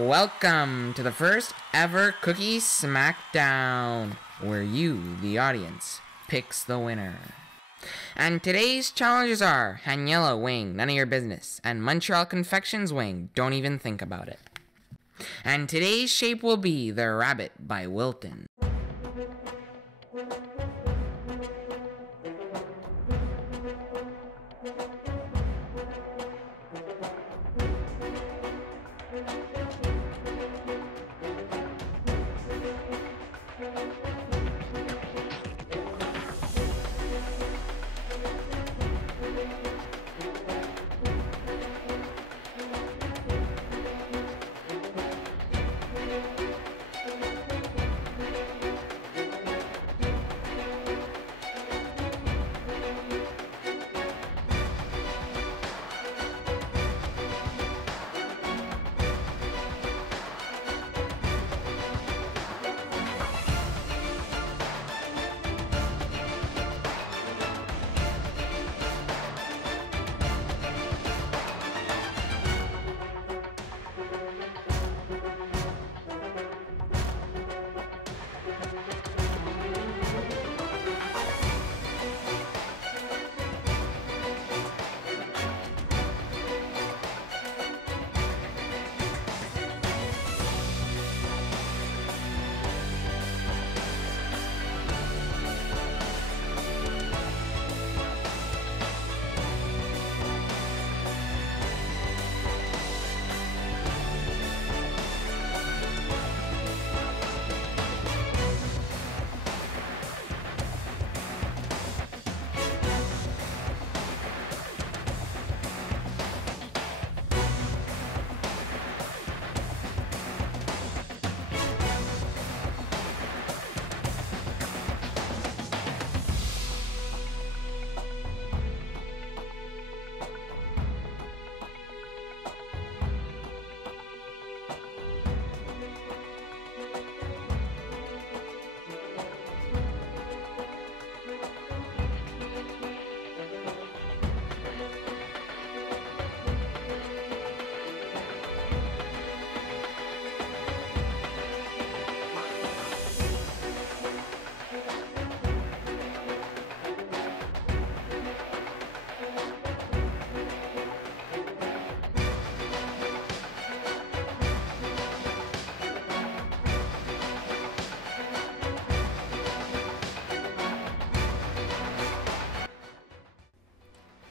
Welcome to the first ever Cookie Smackdown, where you, the audience, picks the winner. And today's challenges are Hanielas wing, none of your business, and Montreal Confections wing, don't even think about it. And today's shape will be the Rabbit by Wilton.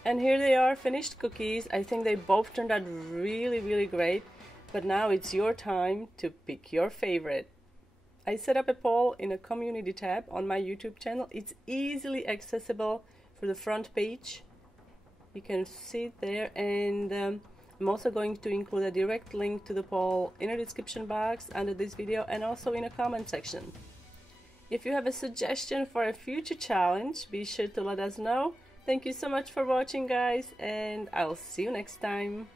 And here they are, finished cookies. I think they both turned out really great. But now it's your time to pick your favorite. I set up a poll in a community tab on my YouTube channel. It's easily accessible for the front page. You can see it there, and I'm also going to include a direct link to the poll in the description box under this video and also in a comment section. If you have a suggestion for a future challenge, be sure to let us know. Thank you so much for watching, guys, and I'll see you next time.